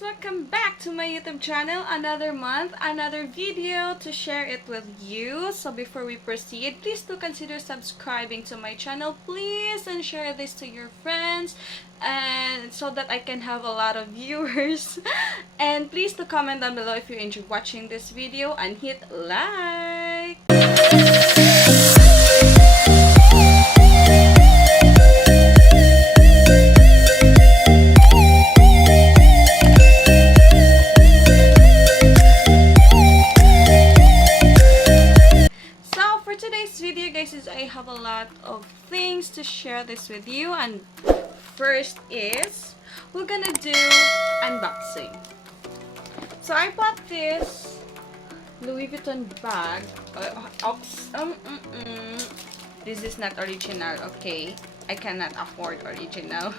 welcome back to my YouTube channel. Another month, another video to share it with you. So before we proceed, please do consider subscribing to my channel, please, and share this to your friends, and so that I can have a lot of viewers. And please do comment down below if you enjoyed watching this video and hit like. I have a lot of things to share this with you, and first is we're gonna do unboxing. So I bought this Louis Vuitton bag. This is not original, okay? I cannot afford original.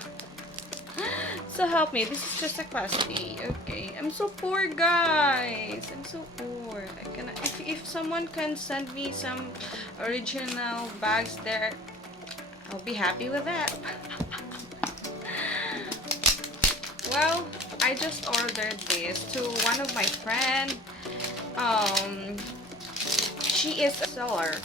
So help me, this is just a class A, okay? I'm so poor, guys. I'm so poor. I cannot. If someone can send me some original bags there, I'll be happy with that. Well, I just ordered this to one of my friends. She is a seller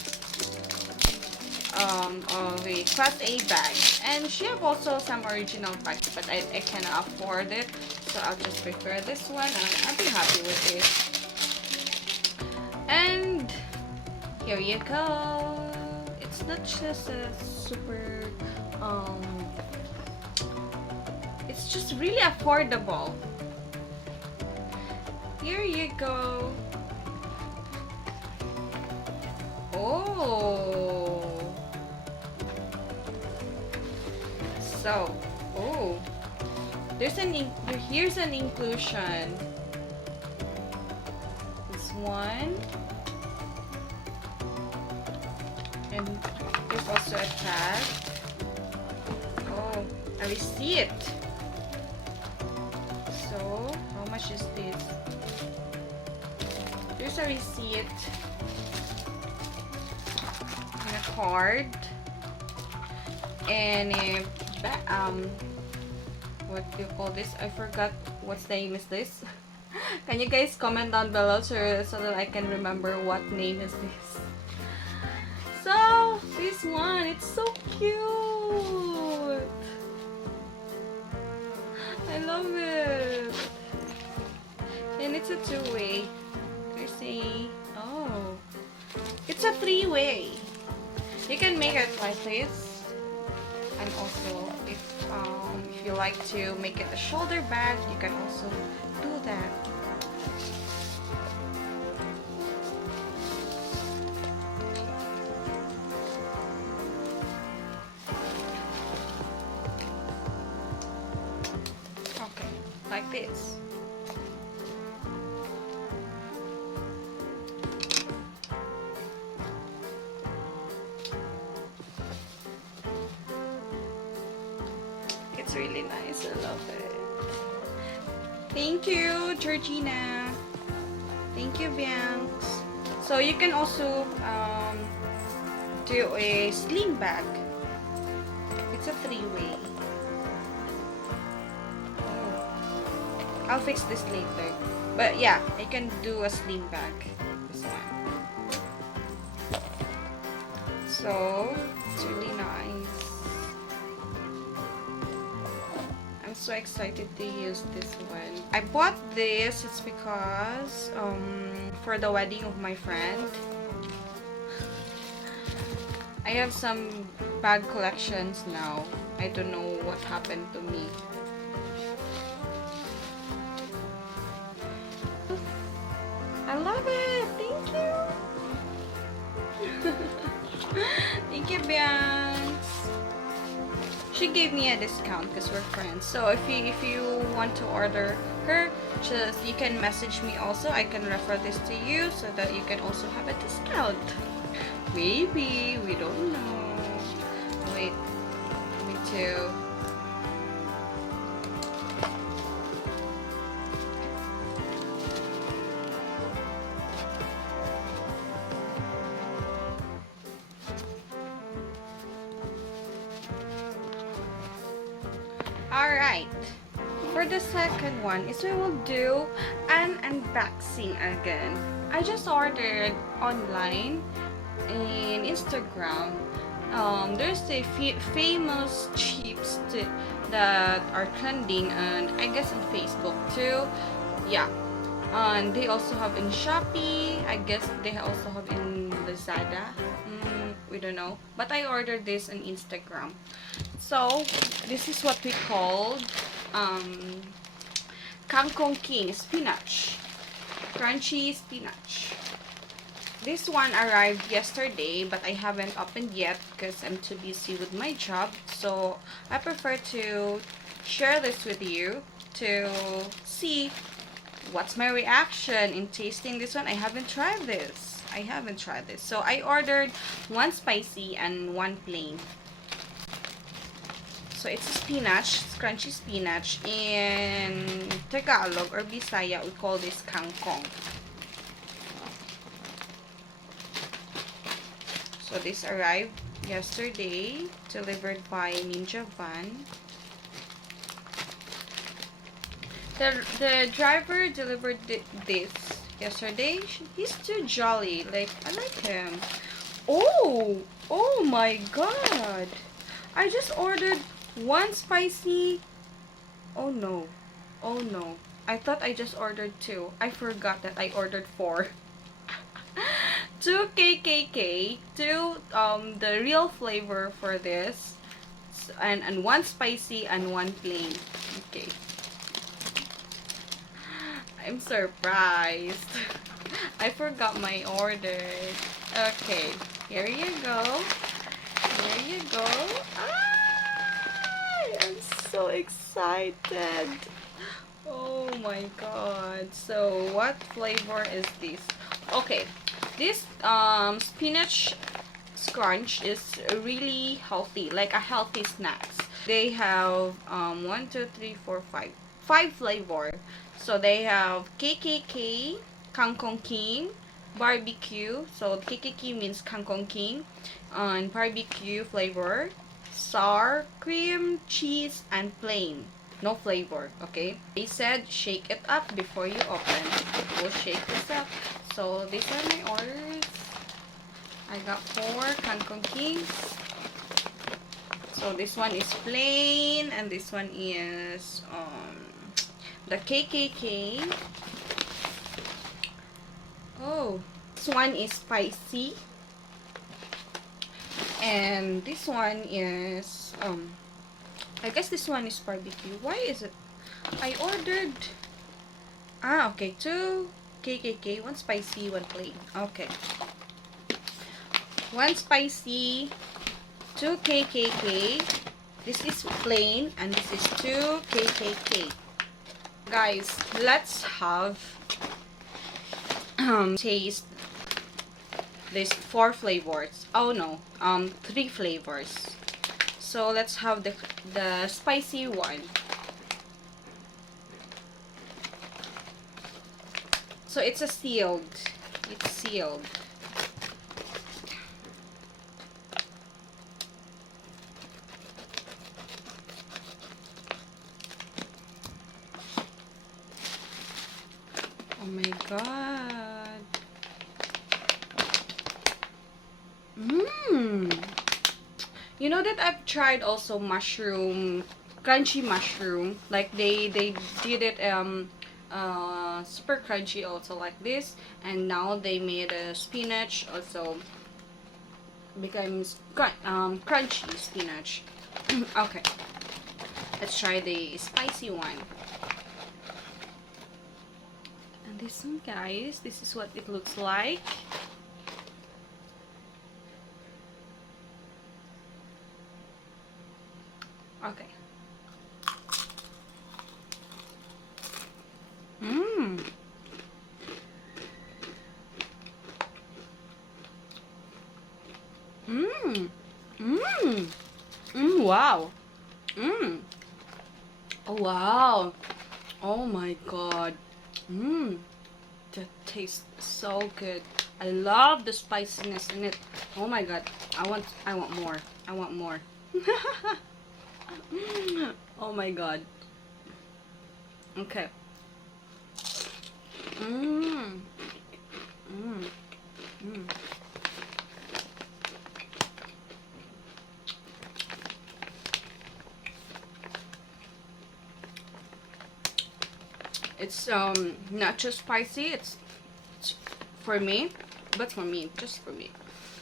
of a class A bag, and she have also some original bags, but I cannot afford it, so I'll just prefer this one, and I'll be happy with it. And here you go. It's not just a super it's just really affordable. Here you go. Oh, so, oh, here's an inclusion. This one, and there's also a tag. Oh, a receipt. So, how much is this? There's a receipt and a card and a what do you call this? I forgot what's the name is this. Can you guys comment down below so that I can remember what name is this? So this one, it's so cute. I love it. And it's a two-way. There's a, oh, it's a three-way. You can make it like this, and also if you like to make it a shoulder bag, you can also do that. Okay, like this. It's really nice. I love it. Thank you, Georgina. Thank you, Bianx. So you can also do a sling bag. It's a three-way. Oh. I'll fix this later. But yeah, I can do a sling bag. This one. So it's really nice. So excited to use this one. I bought this, it's because for the wedding of my friend. I have some bag collections now. I don't know what happened to me. I love it. Thank you. Thank you, Bianx. She gave me a discount because we're friends. So if you want to order her, just you can message me also. I can refer this to you so that you can also have a discount. Maybe, we don't know. Wait, me too. Alright. For for the second one is we will do an unboxing again. I just ordered online in Instagram. There's a famous chips that are trending, and I guess in Facebook too. Yeah, and they also have in Shopee. I guess they also have in Lazada. We don't know, but I ordered this on Instagram. So this is what we called KANGKONG King spinach, crunchy spinach. This one arrived yesterday, but I haven't opened yet because I'm too busy with my job. So I prefer to share this with you to see what's my reaction in tasting this one. I haven't tried this. So I ordered one spicy and one plain. So it's spinach, it's crunchy spinach. In Tagalog or Bisaya, we call this kangkong. So this arrived yesterday, delivered by Ninja Van. The driver delivered this yesterday. He's too jolly. Like, I like him. Oh my god. I just ordered one spicy. Oh no. I thought I just ordered two. I forgot that I ordered four. Two KKK, two the real flavor for this, and one spicy and one plain. Okay. I'm surprised. I forgot my order. Okay, here you go. I'm so excited. Oh my god. So what flavor is this? Okay, this spinach scrunch is really healthy, like a healthy snacks. They have 1, 2, 3, 4, 5 flavor. So they have KKK, KANGKONG King, barbecue. So KKK means KANGKONG King, and barbecue flavor, sour cream, cheese, and plain. No flavor, okay? They said shake it up before you open. We'll shake this up. So these are my orders. I got 4 KANGKONG Kings. So this one is plain, and this one is the KKK. Oh, this one is spicy, and this one is I guess this one is barbecue. Why is it? I ordered okay, 2 KKK, 1 spicy, 1 plain. Okay, 1 spicy, 2 KKK. This is plain, and this is 2 KKK. Guys, let's have taste these 4 flavors. Oh no, 3 flavors. So let's have the spicy one. So it's sealed. It's sealed. Oh my god. You know that I've tried also mushroom, crunchy mushroom. Like they did it super crunchy also like this, and now they made a spinach also becomes crunchy spinach. Okay, let's try the spicy one. And this one, guys, this is what it looks like. Okay. Wow. Oh, wow. Oh my god. That tastes so good. I love the spiciness in it. Oh my god. I want more. I want more. Oh my god. Okay. Mmm. Mmm. Mmm. It's not just spicy, it's for me, but for me, just for me.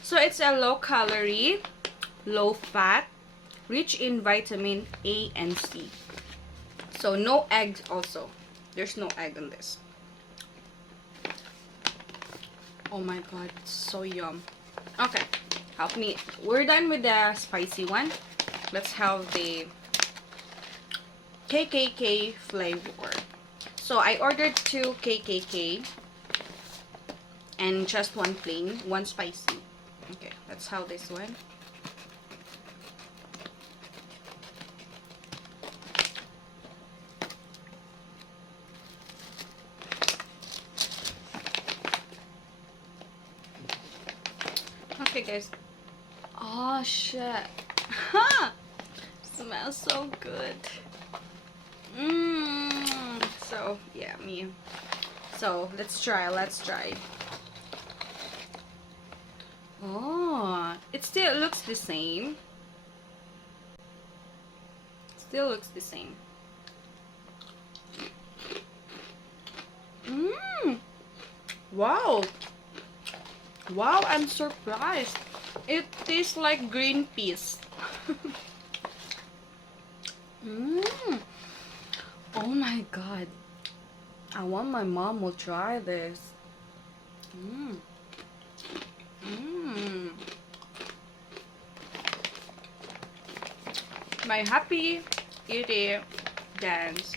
So it's a low calorie, low fat, rich in vitamin A and C. So no eggs also. There's no egg in this. Oh my god, it's so yum. Okay, help me. We're done with the spicy one. Let's have the KKK flavor. So I ordered 2 KKK and just 1 plain, 1 spicy. Okay, let's have this one. Okay guys. Oh shit. Smells so good. So yummy. So let's try. Oh, it still looks the same. Still looks the same. Wow. Wow, I'm surprised. It tastes like green peas. Oh my god. I want my mom will try this. My happy eating dance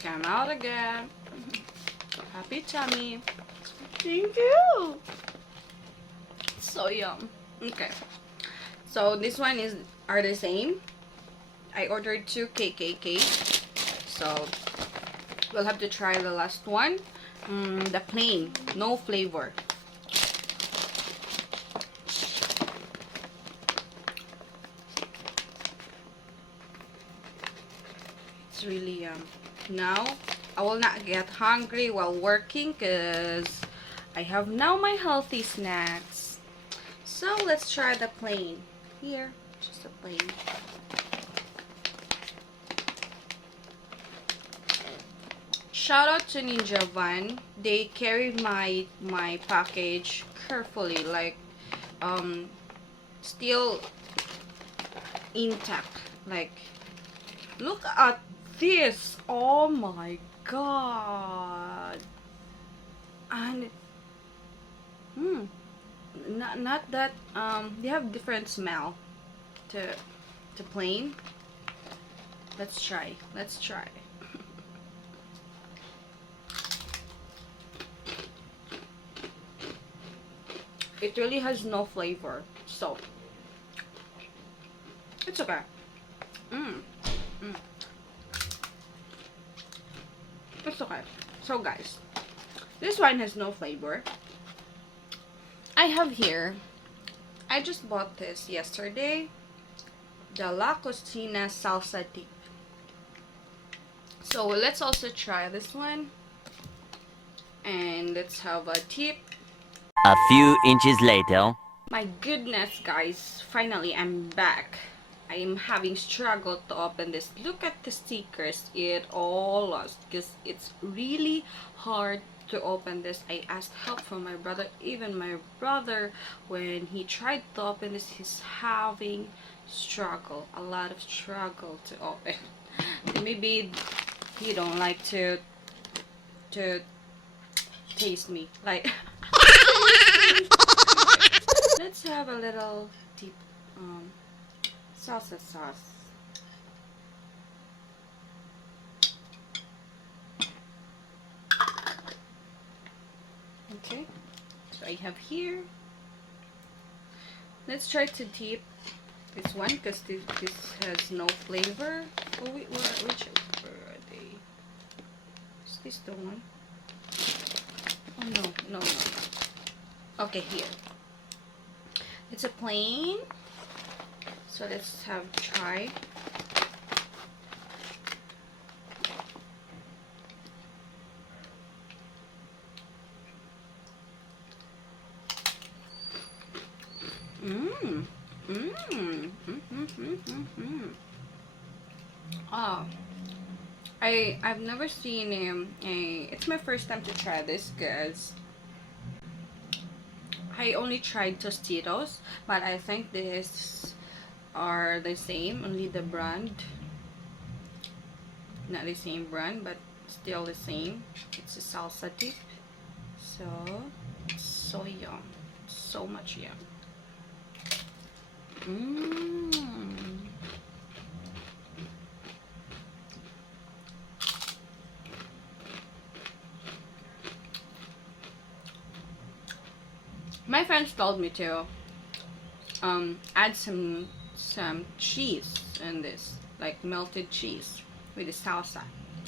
come out again. Happy tummy. Thank you. So yum. Okay. So this one are the same. I ordered 2 KKK. So we'll have to try the last one. The plain, no flavor. It's really yum. Now I will not get hungry while working because I have now my healthy snacks. So let's try the plain. Here, just a plain. Shout out to Ninja Van. They carried my package carefully, like still intact. Like, look at this. Oh my god. And not that they have different smell to plain. Let's try. It really has no flavor, so it's okay. It's okay. So guys, this one has no flavor. I have here, I just bought this yesterday, the La Cocina Salsa Dip. So let's also try this one, and let's have a tip. A few inches later. My goodness guys, finally I'm back. I am having struggled to open this. Look at the stickers, it all lost because it's really hard to open this. I asked help from my brother. Even my brother, when he tried to open this, he's having a lot of struggle to open. Maybe he don't like to taste me like. Let's have a little deep salsa sauce. Okay, so I have here. Let's try to dip this one because this has no flavor. Oh wait, which are they? Is this the one? Oh no. Okay, here. It's a plain. So let's try. Mmm. Mmm. Mm. Oh. I've never seen it's my first time to try this, guys. I only tried Tostitos, but I think these are the same, only the brand. Not the same brand, but still the same. It's a salsa dip. So, it's so yum. So much yum. Mmm. My friends told me to add some cheese in this, like melted cheese with the salsa.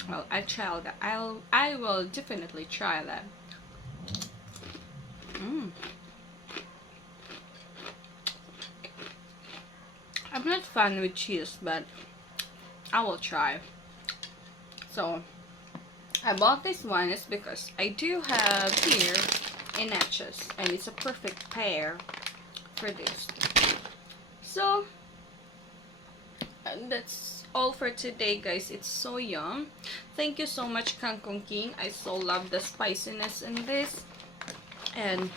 Well, I tried that. I will definitely try that. I'm not fan with cheese, but I will try. So I bought this one is because I do have here a nachos, and it's a perfect pair for this. So that's all for today, guys. It's so yum. Thank you so much, Kangkong King. I so love the spiciness in this. And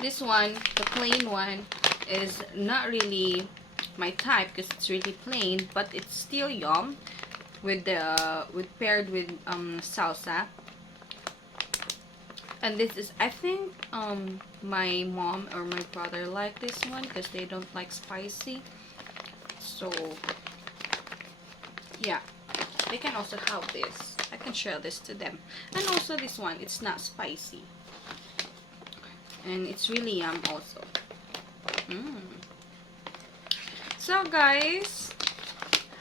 this one, the plain one, is not really my type because it's really plain, but it's still yum with paired with salsa. And this is, I think my mom or my brother like this one because they don't like spicy. So yeah, they can also have this. I can share this to them. And also this one, it's not spicy. And it's really yum also. So guys,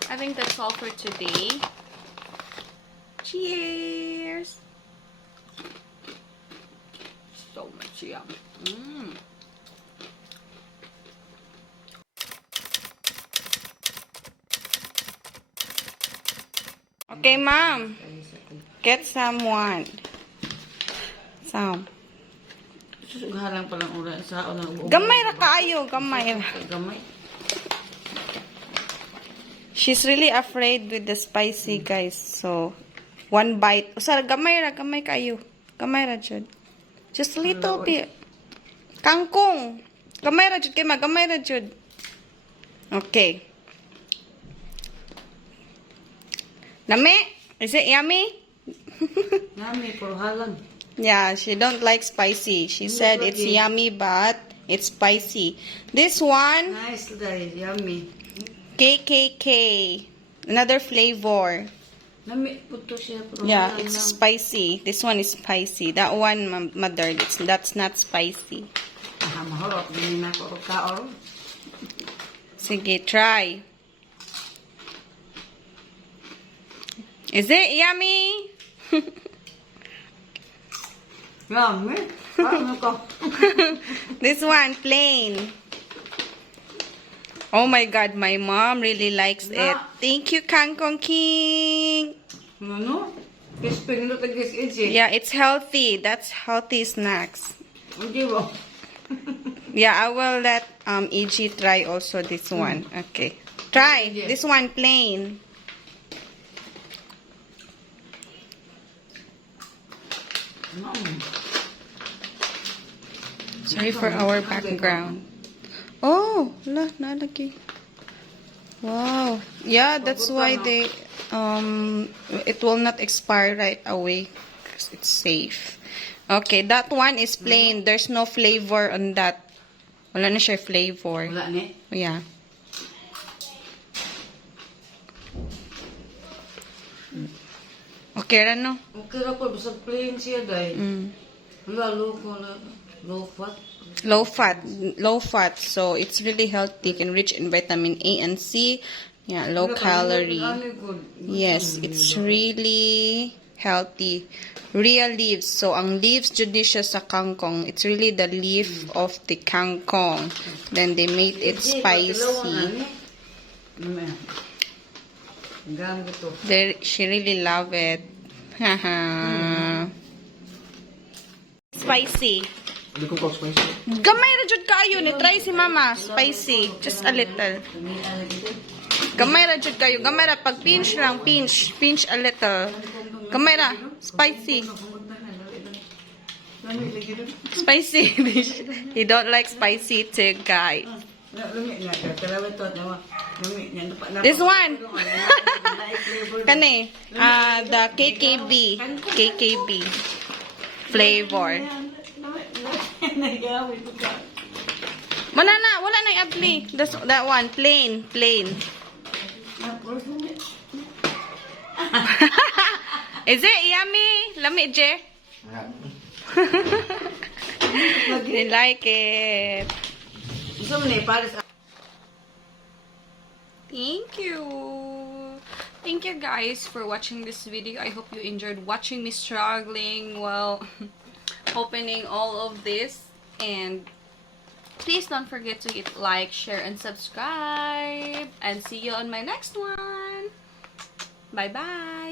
I think that's all for today. Cheers! So much yum. Okay, mom. Get someone. Some. Halang palang ura sa unang Gamay ra kaayo, gamay ra. gamay. She's really afraid with the spicy, guys. So, one bite. Usa gamay ra, gamay kaayo. Gamay ra jud. Just a little bit. Kangkong. Gamay ra jud kay gamay ra jud. Okay. Nami? Is it yummy? Yummy, puro halang. Yeah, she don't like spicy. She said it's yummy, but it's spicy. This one, Nice, guys. Yummy. KKK. Another flavor. Nami, puto siya, puro Yeah, halang it's lang. spicy. This one is spicy. That one, mother, that's not spicy. Mahorot, ganyan na puro kaor. Sige, try. Is it yummy? Yummy. Paano ko? This one, plain. Oh my God, my mom really likes it. Thank you, Kangkong King. Ano? Kisping na tagis isi. Yeah, it's healthy. That's healthy snacks. Hindi ba? Yeah, I will let EG try also this one. Okay. Try. Yeah. This one plain. Sorry for our background. Oh, la, nalagi. Wow. Yeah, that's why they it will not expire right away because it's safe. Okay, that one is plain. There's no flavor on that. Wala na siya flavor. Wala ni. Yeah. Okay ra no? Okay ra po, basta plain siya, guys. Wala, low fat. Low fat. So it's really healthy. Can rich in vitamin A and C. Yeah, low calorie. Yes, it's really healthy. Real leaves. So ang leaves jud siya sa kangkong. It's really the leaf of the kangkong. Then they made it spicy. She really love it. Haha. Spicy. Hindi ko spicy. Gamay ra jud kayo ni try si mama, spicy, just a little. Gamay ra jud kayo, gamay ra pag pinch lang, pinch a little. Gamay ra, spicy. Spicy. He don't like spicy too, guys. This one. Kani, the KKB flavor. Manana, wala na yung abli. That one, plain. Is it yummy? Lami, Je? They like it. Thank you. Thank you guys for watching this video. I hope you enjoyed watching me struggling while opening all of this. And please don't forget to hit like, share, and subscribe. And see you on my next one. Bye-bye.